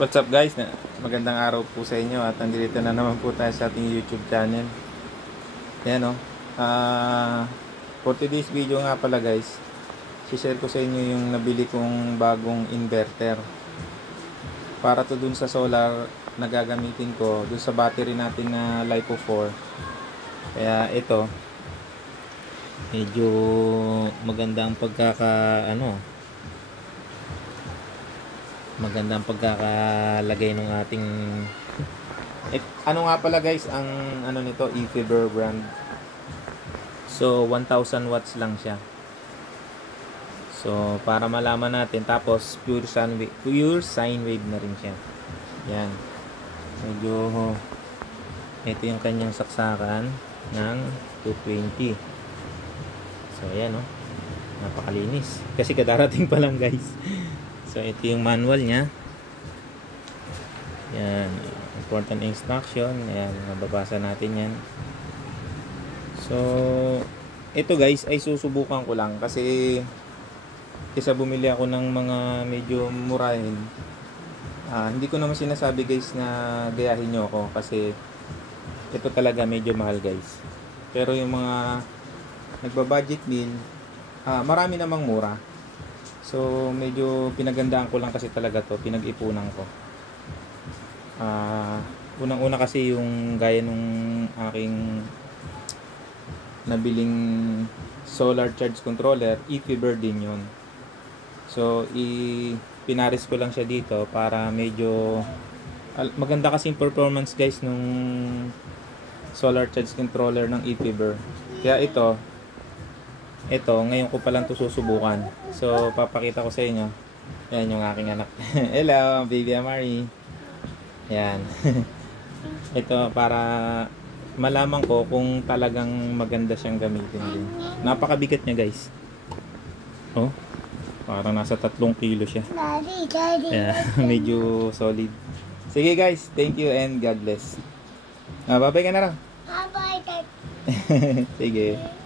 What's up guys? Magandang araw po sa inyo at nandito na naman po tayo sa ating YouTube channel. Ayan o. For today's video nga pala guys, share ko sa inyo yung nabili kong bagong inverter. Para to dun sa solar na gagamitin ko, dun sa battery natin na LiPo 4. Kaya ito, medyo maganda ang magandang pagkakalagay ng ating ano nga pala guys ang ano nito, eFever brand. So 1000 watts lang siya. So para malaman natin, tapos pure sine wave na rin siya. Yan. Medyo ito yung kanyang saksakan ng 220. So ayan oh. Napakalinis. Kasi kadarating pa lang guys. So ito yung manual niya. Yan, important instruction. Ayan, mababasa natin yan. So ito guys ay susubukan ko lang kasi kaysa bumili ako ng mga medyo murahin. Hindi ko naman sinasabi guys na gayahin nyo ako kasi ito talaga medyo mahal guys. Pero yung mga nagbabudget meal, marami namang mura. So medyo pinagandaan ko lang kasi talaga to, pinag-ipunan ko. Unang-una kasi yung gaya nung aking nabiling solar charge controller, eFever din yun. So pinaris ko lang siya dito para medyo maganda kasi yung performance guys nung solar charge controller ng eFever. Kaya ito ngayon ko pa lang ito susubukan. So papakita ko sa inyo. Yan yung aking anak. Hello baby Amari. Yan. Ito para malaman ko kung talagang maganda siyang gamitin din. Napakabigat niya guys. Oh, parang nasa 3 kilo siya. Yeah, medyo solid. Sige guys, thank you and God bless. Bye-bye ka na lang. Bye-bye. Sige.